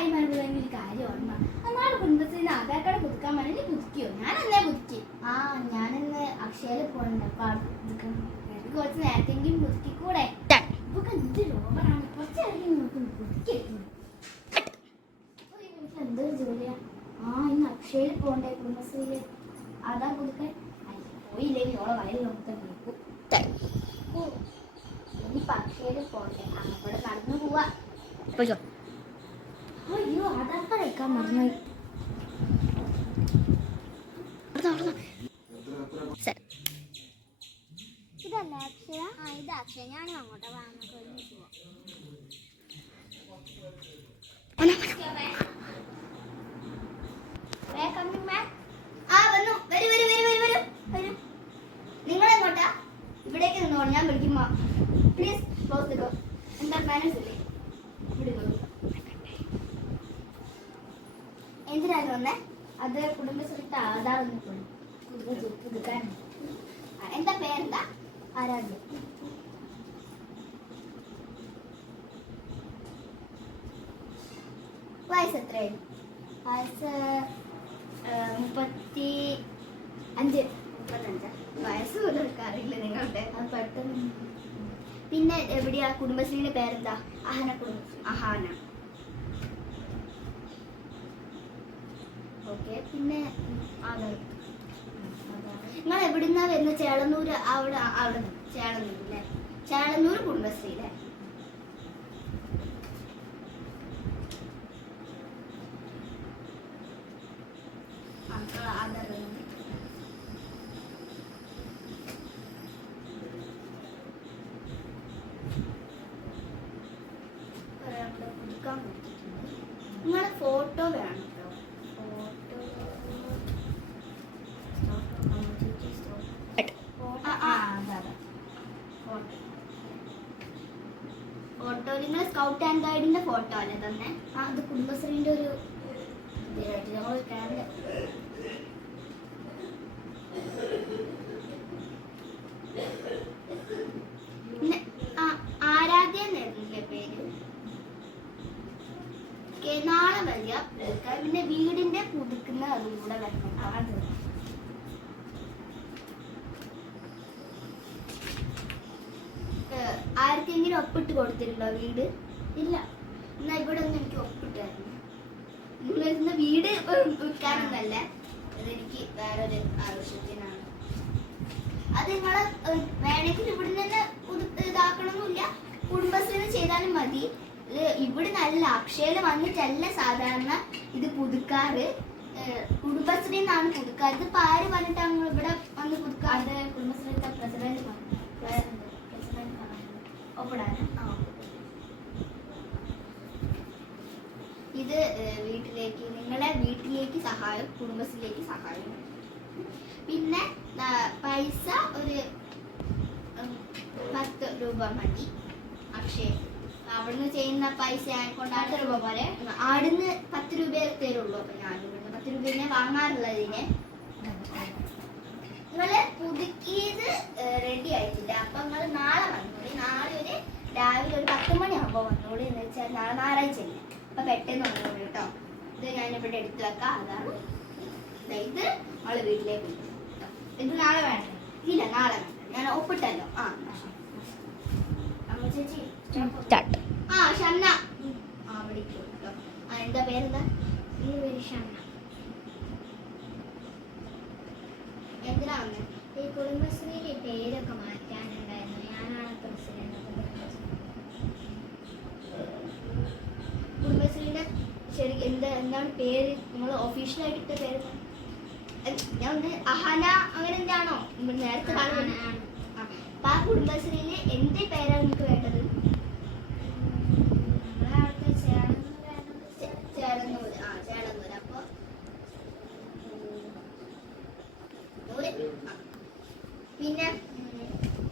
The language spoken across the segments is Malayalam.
കാര്യം പറയുമ്പോൾ ഒരു കാര്യം ഓർമ്മ. നാളെ കുടുംബശ്രീ ആധാർ കാർഡ് പുതുക്കാൻ പറഞ്ഞാൽ പുതുക്കിയോ? ഞാൻ എന്നേ പുതുക്കി. ഞാനിന്ന് അക്ഷയയിൽ പോകണ്ട. എനിക്ക് കുറച്ച് നേരത്തെങ്കിലും പുതുക്കിക്കൂടെ? ഇപ്പൊക്കെ എന്ത് രോഗമാണ്. കുറച്ചിറങ്ങി പുതുക്കി എന്തൊരു ജോലിയാ. ഇന്ന് അക്ഷയയിൽ പോകണ്ടേ കുടുംബശ്രീയില് ആധാർ പുതുക്കാൻ. പോയില്ലെങ്കിൽ ഓളെ വയലിൽ നോക്കാൻ കേൾക്കും. ഇനിയിപ്പോൾ അക്ഷയയിൽ പോകണ്ടേ? അവിടെ നടന്നു പോവാ. അയ്യോ, ആധാർ കാർഡ് അയക്കാൻ മറന്നുപോയി. ഇതല്ലേ അക്ഷയ? ഇത് അക്ഷയ. ഞാനും അങ്ങോട്ടാ. നമുക്ക് ഒരുമിച്ച് പോവാം. നിങ്ങളെങ്ങോട്ടാ? ഇവിടേക്ക് നിന്നോളൂ, ഞാൻ വിളിക്കുമ്പോ. Please close the door. എന്താ മാനേഴ്സ് ഇല്ലേ? എന്തിനാണ് വന്നേ? അത് കുടുംബശ്രീത്തെ ആധാർ ഒന്ന് പുതുക്കാൻ. എന്താ പേരെന്താ? ആരാധ്യ. വയസ്സ് എത്രയായി? വയസ്സ് 35. വയസ്സ് പോലും അറിയില്ല നിങ്ങളുടെ. അത് പെട്ടെന്ന്. പിന്നെ എവിടെയാ? കുടുംബശ്രീയുടെ പേരെന്താ? അഹാന കുടുംബശ്രീ. അഹാന. ഓക്കെ. പിന്നെ നിങ്ങൾ എവിടുന്നാ വരുന്നത്? ചേളന്നൂര്. അവിടെ ചേളന്നൂർ അല്ലേ? ചേളന്നൂർ കുടുംബശ്രീയിലെ. ആധാർ നിങ്ങളെ ഫോട്ടോ വേണം കേട്ടോ. ഫോട്ടോ നിങ്ങൾ സ്കൗട്ട് ആൻഡ് ഗൈഡിന്റെ ഫോട്ടോ അല്ലേ തന്നെ? അത് കുടുംബശ്രീന്റെ ഒരു ക്യാമറ. ആരാധ്യ എന്നായിരുന്നില്ലേ പേര്? നാളെ വരിക പുതുക്കാൻ. പിന്നെ വീടിന്റെ പുതുക്കുന്ന അതും കൂടെ വരണം. അത് ആർക്കെങ്കിലും ഒപ്പിട്ട് കൊടുത്തിട്ടുണ്ടോ വീട്? ഇല്ല. എന്നാ ഇവിടെ ഒന്നും എനിക്ക് ഒപ്പിട്ടായിരുന്നു. നിങ്ങൾ വീട് വിൽക്കാനൊന്നല്ല, അതെനിക്ക് വേറൊരു ആവശ്യത്തിനാണ്. അത് നിങ്ങളെ വേണമെങ്കിൽ ഇവിടെ നിന്ന് ഇതാക്കണമെന്നില്ല, കുടുംബശ്രീ ചെയ്താലും മതി. ഇവിടെ നല്ല അക്ഷയയിൽ വന്നിട്ടല്ല സാധാരണ ഇത് പുതുക്കാറ്. കുടുംബശ്രീ എന്നാണ് പുതുക്കാറ്. ഇത് ആര് പറഞ്ഞിട്ടാണ് ഇവിടെ വന്ന് പുതുക്കാറ്? കുടുംബശ്രീത്തെ പ്രസിഡന്റ് ഒപ്പിടാന്. ഇത് വീട്ടിലേക്ക്, നിങ്ങളെ വീട്ടിലേക്ക് സഹായം, കുടുംബശ്രീയിലേക്ക് സഹായം. പിന്നെ പൈസ ഒരു 10 രൂപ മതി. അക്ഷയ അവിടുന്ന് ചെയ്യുന്ന പൈസ കൊണ്ട് 10 രൂപ പോലെ. ആടുന്ന് 10 രൂപയെ തരുള്ളൂ. അപ്പൊ ഞാൻ ഇവിടുന്ന് 10 രൂപയെ വാങ്ങാറുള്ളതിന്. നിങ്ങള് പുതുക്കിയത് റെഡി ആയിട്ടില്ല. അപ്പൊ നിങ്ങൾ നാളെ വന്നോളി. നാളെ രാവിലെ ഒരു 10 മണിയാകുമ്പോൾ വന്നോളി. എന്ന് വെച്ചാൽ നാളെ ഞായറാഴ്ചയില്ല. അപ്പൊ പെട്ടെന്ന് വന്നോളൂ കേട്ടോ. ഇത് ഞാനിവിടെ എടുത്തു വെക്കാം. അതാണ് ഇത്. നമ്മള് വീട്ടിലേക്ക്. ഇത് നാളെ വേണ്ട? ഇല്ല, നാളെ വേണ്ട. ഞാൻ ഒപ്പിട്ടല്ലോ. അമ്മ ചേച്ചി ഷംന. വിളിക്കൂ കേട്ടോ. എന്താ പേരെന്താ? ഈ പേര് ഷംന. എന്തിനാ വന്നേ? ഈ കുടുംബശ്രീയിലെ പേരൊക്കെ മാറ്റാനുണ്ടായിരുന്നു. ഞാനാണ് പ്രസിഡന്റ്. കുടുംബശ്രീന്റെ ശരി എന്താണ് പേര്? നിങ്ങൾ ഒഫീഷ്യലായിട്ട് പേര്? ഞാൻ ഒന്ന് അഹാന അങ്ങനെ എന്താണോ നേരത്തെ കാണുന്നത്? അപ്പൊ ആ കുടുംബശ്രീയില് എന്റെ പേരാണ് നിങ്ങൾക്ക് വേണ്ടത്? ചേളന്നൂര്. ചേളന്നൂര്. അപ്പൊ പിന്നെ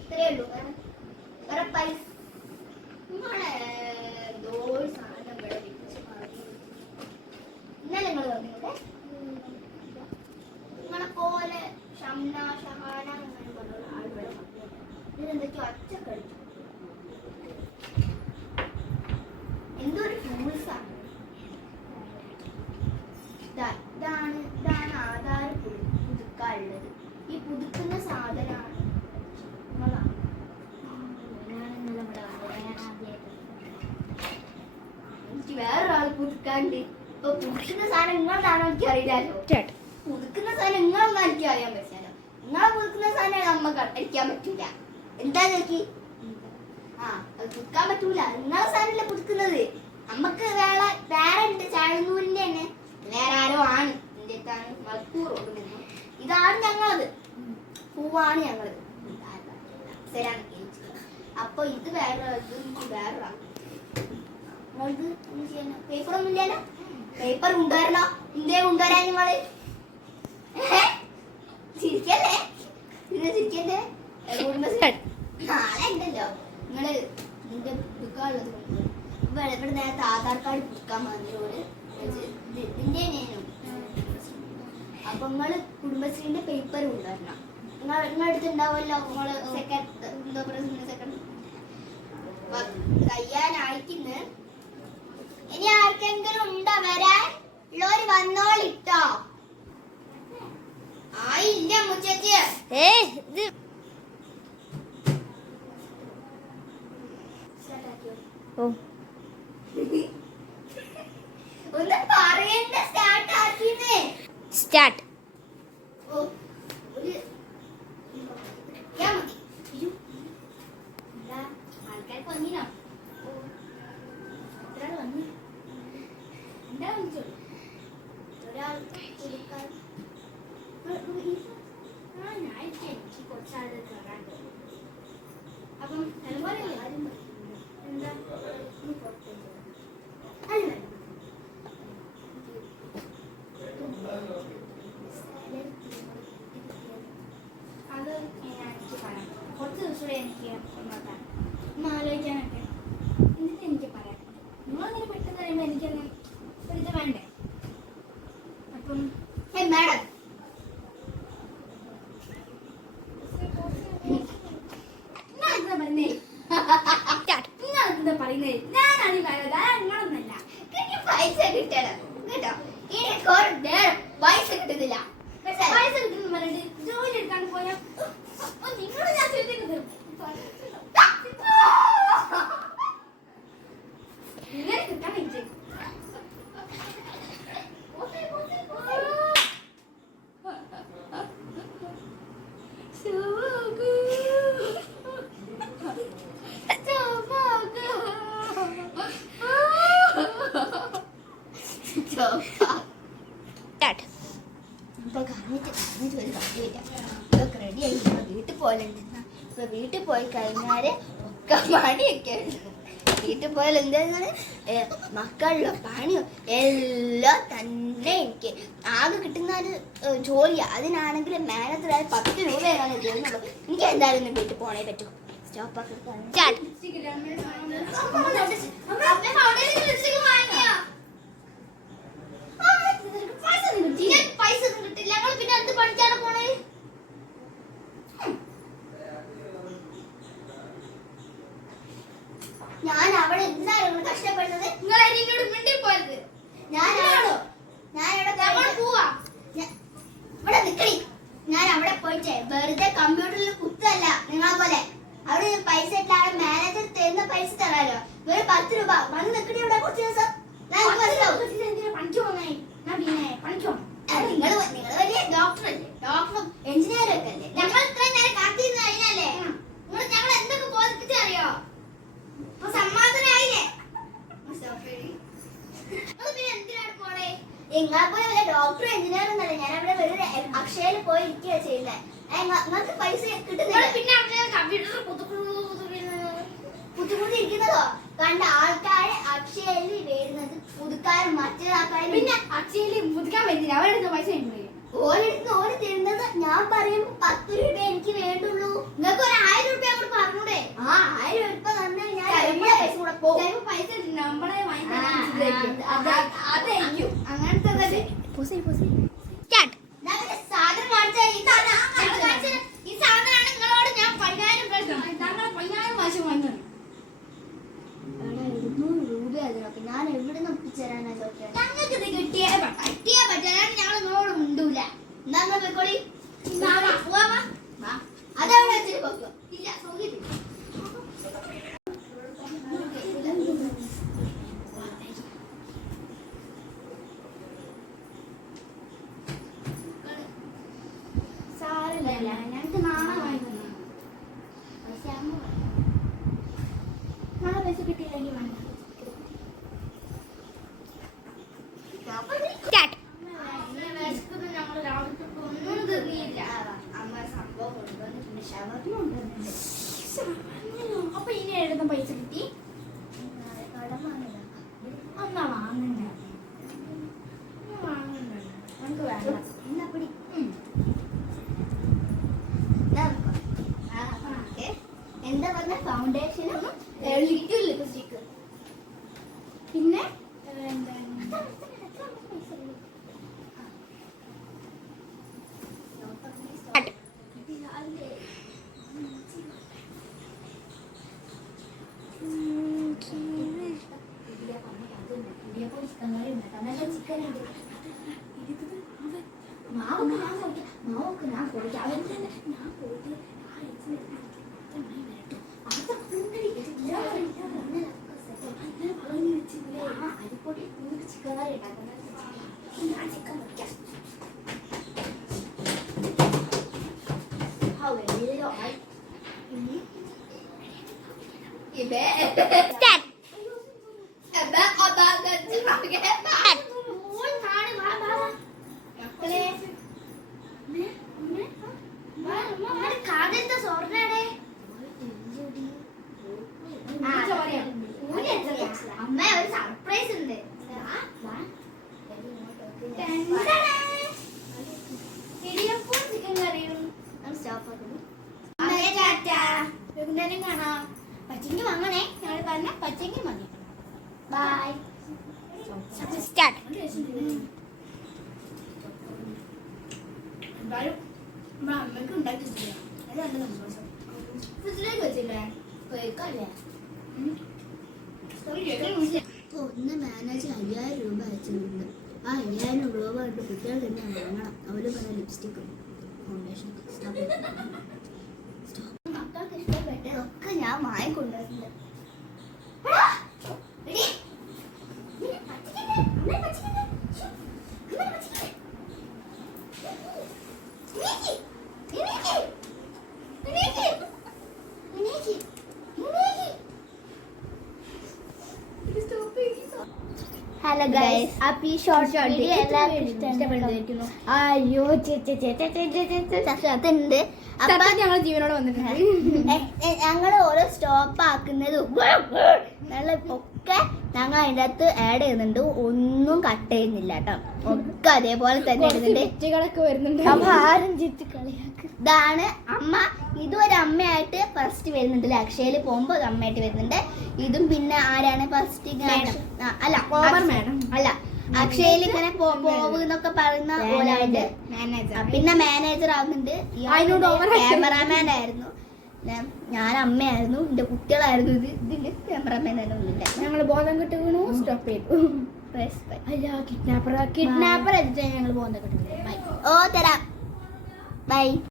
ഇത്രയേ ഉള്ളൂ. വേറെ പൈസ നിങ്ങളെ സാധനം ഇവിടെ വിളിച്ച് പറഞ്ഞു. ഇന്നലെ നിങ്ങൾ വന്നിവിടെ നിങ്ങളെ പോലെ ഷംന ഷഹാന അങ്ങനെ പറഞ്ഞ ആളുകളെ ഇതെന്തൊക്കെയോ ഒച്ചക്കടിച്ചു. പുതുക്കാണ്ട്. ഇപ്പൊ പുതുക്കുന്ന സാധനം നിങ്ങളതാണോ എനിക്ക് അറിയില്ലല്ലോ. പുതുക്കുന്ന സാധനം നിങ്ങളൊന്നും എനിക്ക് അറിയാൻ പറ്റില്ലല്ലോ. നിങ്ങളെ പുതുക്കുന്ന സാധനം നമുക്ക് അടിക്കാൻ പറ്റൂല. എന്താ നോക്കി അത് പുതുക്കാൻ പറ്റൂല. നിങ്ങളെ സാധനമല്ലേ പുതുക്കുന്നത്. നമുക്ക് വേറെ ഉണ്ട് ചാഴന്നൂരിന്റെ തന്നെ വേറെ ആരോ ആണ് എന്റെ മൽക്കൂർ ഓടുന്നു. ഇതാണ് ഞങ്ങളത്. പൂവാണ് ഞങ്ങളത്. അപ്പൊ ഇത് വേറെ വേറെ പേപ്പറൊന്നും ഇല്ലല്ലോ. പേപ്പർ കൊണ്ടുവരണോ? എന്തേ കൊണ്ടുവരാൻ നിങ്ങള്? ചിരിക്കല്ലേ ചിരിക്കല്ലേ. നാളെ ഉണ്ടല്ലോ നിങ്ങള് നിന്റെ പുതുക്കാനുള്ളത് കൊണ്ടുവരും. ഇവിടെ നേരത്തെ ആധാർ കാർഡ് പുതുക്കാൻ വന്നതോട് ഇതിന്റെ ഞാനും. അപ്പൊ നിങ്ങള് കുടുംബശ്രീന്റെ പേപ്പർ കൊണ്ടുവരണം. നിങ്ങളുടെ അടുത്ത് ഉണ്ടാവുമല്ലോ. നിങ്ങള് സെക്കൻഡ് കഴിയാനായിട്ടിന്ന്. ഇനി ആർക്കെങ്കിലും ഉണ്ടോ വരാൻ? ഉള്ളവര് വന്നോളിട്ടോ. ആയില്ല മുച്ചേച്ചി. ഒന്ന് പറയണ്ട. സ്റ്റാർട്ട് ആക്കിന്നേ. സ്റ്റാർട്ട്. ആൾക്കാർക്ക് വന്നിനോ? ഒരാൾ കുറച്ചാളുകൾ കയറാണ്ട്. അപ്പം എന്താ അത് എനിക്ക് പറയാം. കുറച്ച് ദിവസം എനിക്ക് നോക്കാം ആലോചിക്കാനൊക്കെ. എന്നിട്ട് എനിക്ക് പറയാം. നിങ്ങളങ്ങനെ പെട്ടെന്ന് പറയുമ്പോൾ എനിക്കത് ഒരിത് വേണ്ടേ? അപ്പം മാഡം നിങ്ങളെന്താ പറയുന്നേ? ഞാനാണ് നിങ്ങളൊന്നല്ല. പൈസ കിട്ടണം കേട്ടോ. പൈസ കിട്ടുന്നില്ല. പൈസ കിട്ടുന്ന പറഞ്ഞിട്ട് ജോലി എടുക്കാൻ പോയാൽ നിങ്ങൾ ഞാൻ ചെയ്തേക്കുന്നത് ഇങ്ങനെ കിട്ടാൻ എനിക്ക് വീട്ടിൽ പോലുണ്ട്. ഇപ്പൊ വീട്ടിൽ പോയി കഴിഞ്ഞാല് ഒക്കെ പണിയൊക്കെ വീട്ടിൽ പോയാൽ എന്താ മക്കളുടെ പണിയോ എല്ലാം തന്നെ എനിക്ക് ആകെ കിട്ടുന്ന ഒരു ജോലിയാ. അതിനാണെങ്കിൽ മാനേജറായ 10 രൂപയാണ് തരുന്നുള്ളൂ. എനിക്ക് എന്തായാലും വീട്ടിൽ പോണേ പറ്റൂ. പൈസ ഒന്നും കിട്ടില്ല. ഞങ്ങൾ പിന്നെ എന്ത് പണിക്കാണ് പോണേ? ഞാൻ അവിടെ എന്തായാലും കഷ്ടപ്പെടുന്നത്. നിങ്ങൾ എന്നോട് മിണ്ടിപ്പോയത്. ഞാനാണോ? ഞാൻ ഇവിടെ പോവാ. ഇവിടെ നിക്കണി. ഞാൻ അവിടെ പോയിട്ടേ വെറുതെ കമ്പ്യൂട്ടറിൽ കുത്തല്ല നിങ്ങളെ പോലെ. അവിടെ പൈസ ഇട്ടാണ് മാനേജർ തരുന്ന പൈസ തരാലോ. ഒരു 10 രൂപ വന്ന് നിക്കണി ഇവിടെ കുറച്ച് ദിവസം. പണിക്ക് പോന്നേ. പിന്നെ പണിക്കോ? നിങ്ങൾ വലിയ ഡോക്ടറല്ലേ? ഡോക്ടറും എഞ്ചിനീയറും ഒക്കെ അല്ലേ? ഞങ്ങൾ ഇത്രയും നേരം കാത്തിരുന്ന അതിനല്ലേ ഞങ്ങൾ എന്തൊക്കെ ബോധിപ്പിച്ച് അറിയോ? സമാധാനായില്ലേ? പിന്നെ എന്തിനാണ് പോണേ? നിങ്ങളെ പോലെ വല്ല ഡോക്ടറും എഞ്ചിനീയറും ഒന്നല്ല. ഞാൻ അവിടെ വെറുതെ അക്ഷയയിൽ പോയി ഇരിക്കുക ചെയ്യുന്നത്. നിങ്ങൾക്ക് പൈസ കിട്ടുന്നില്ല. പിന്നെ കമ്പ്യൂട്ടർ പുതുപുതി ഇരിക്കുന്നതോ കണ്ട ആൾക്കാരെ അക്ഷയയിൽ വരുന്നത് പുതുക്കാരും മറ്റേ ആൾക്കാരും. പിന്നെ അക്ഷയയിൽ പുതുക്കാൻ പറ്റില്ല. അവരെടുത്ത് പൈസ ഓരെടുത്ത് ഓര് തരുന്നത് ഞാൻ പറയുമ്പോ 10 രൂപ എനിക്ക് വേണ്ടുള്ളൂ. നിങ്ങൾക്ക് ഒരു 1000 രൂപ അങ്ങോട്ട് പറഞ്ഞൂടെ? 1000 രൂപ തന്നെ ഞാൻ പൈസ കൂടെ പോകും. പൈസ നമ്മളെ അതായിരിക്കും അങ്ങനത്തെ സാധനം വാങ്ങിച്ചാൽ ഈ സാധനമാണ് നിങ്ങളോട് ഞാൻ 10,000 പ്രാവശ്യം വാങ്ങുന്നത്. 200 രൂപ അതിനൊക്കെ ഞാൻ എവിടെ നിന്ന് ഒപ്പിച്ചേരാനാ ചോദിക്കാം. ഞങ്ങൾക്ക് ഇത് കിട്ടിയേ പറ്റാൻ ഞങ്ങൾ നിങ്ങളോട് മിണ്ടൂല. എന്താ നിങ്ങൾ പോയിക്കോളി. അതവിടെ വെച്ചിട്ട് പോക്കോ. ഇല്ല സൗകര്യം അപ്പൊ ഇനി എഴുതുന്ന പൈസ കിട്ടി ഒന്നാ വാങ്ങണ്ട നമുക്ക് വേണ്ട എന്താ പറഞ്ഞ ഫൗണ്ടേഷനും ലിപ്സ്റ്റിക് പിന്നെ അമ്മ ഒരു സർപ്രൈസ് ഉണ്ട്. ഇടിയപ്പവും ചിക്കൻ കറിയും വൈകുന്നേരം കാണാം. പച്ചക്ക് വാങ്ങണേ. ഞങ്ങൾ പറഞ്ഞ പച്ചക്ക് മതി. ബൈ. സ്റ്റാർട്ട്. എന്തായാലും നമ്മുടെ അമ്മയ്ക്ക് ഉണ്ടാക്കിയിട്ടില്ല. അത് നല്ല സന്തോഷം. ഫ്രിഡ്ജിലേക്ക് വെച്ചില്ലേ? കേൾക്കല്ലേ? ഒന്ന് മാനേജ് 5000 രൂപ അയച്ചിട്ടുണ്ട്. ആ 5000 രൂപ കൊണ്ട് കുട്ടികൾ തന്നെ വാങ്ങണം. അവര് പറഞ്ഞ ലിപ്സ്റ്റിക്കും ഫൗണ്ടേഷൻ മക്കൾക്ക് ഇഷ്ടപ്പെട്ടതൊക്കെ ഞാൻ വാങ്ങിക്കൊണ്ടുവരുന്നുണ്ട്. ഹലോ ഗൈസ്, അപ്പോൾ ഈ ഷോർട്ട് വീഡിയോ എല്ലാവർക്കും ഇഷ്ടപ്പെടുന്നു. അയ്യോ അതുണ്ട്. അപ്പൊ ഞങ്ങൾ ജീവനോട് വന്നിട്ടുണ്ട്. ഞങ്ങൾ ഓരോ സ്റ്റോപ്പ് ആക്കുന്നതും നല്ല ഒക്കെ ഞങ്ങൾ അതിൻ്റെ അകത്ത് ആഡ് ചെയ്യുന്നുണ്ട്. ഒന്നും കട്ട് ചെയ്യുന്നില്ല കേട്ടോ. ഒക്കെ അതേപോലെ തന്നെ തെറ്റുകളൊക്കെ വരുന്നുണ്ട്. അപ്പൊ ആരും ചിറ്റ് കളിയാക്കും. ഇതാണ് അമ്മ. ഇതും ഒരു അമ്മയായിട്ട് ഫസ്റ്റ് വരുന്നുണ്ട്. അക്ഷയയിൽ പോകുമ്പോ ഒരു അമ്മയായിട്ട് വരുന്നുണ്ട്. ഇതും പിന്നെ ആരാണ് ഫസ്റ്റ്? അല്ല അല്ല അക്ഷയയിൽ ഇങ്ങനെ പോകുന്നൊക്കെ പറയുന്ന ഒരാളുണ്ട്. പിന്നെ മാനേജർ ആവുന്നുണ്ട്. ക്യാമറാമാൻ ആയിരുന്നു. ഞാൻ അമ്മയായിരുന്നു. എന്റെ കുട്ടികളായിരുന്നു. ഇതിന്റെ ക്യാമറാമാൻ ഒന്നുമില്ല. ഞങ്ങൾ ബോധം കെട്ട് വീണു. സ്റ്റോപ്പ് ചെയ്തു. കിഡ്നാപ്പർ എത്തിച്ചാൽ ഞങ്ങൾ ബോധം കെട്ട് വീണു. ഓ തരാം. ബൈ.